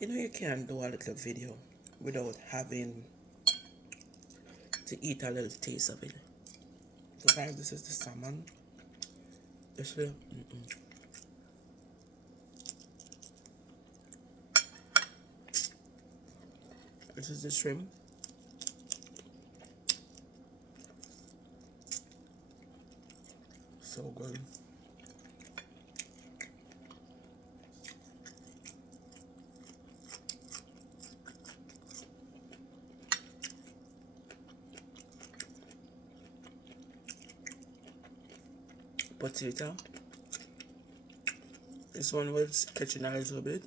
You know, you can't do a little video without having to eat a little taste of it. So guys, this is the salmon. This is the shrimp. So good. Potato. This one was catching a little bit.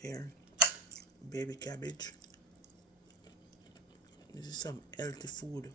Here, baby cabbage. This is some healthy food.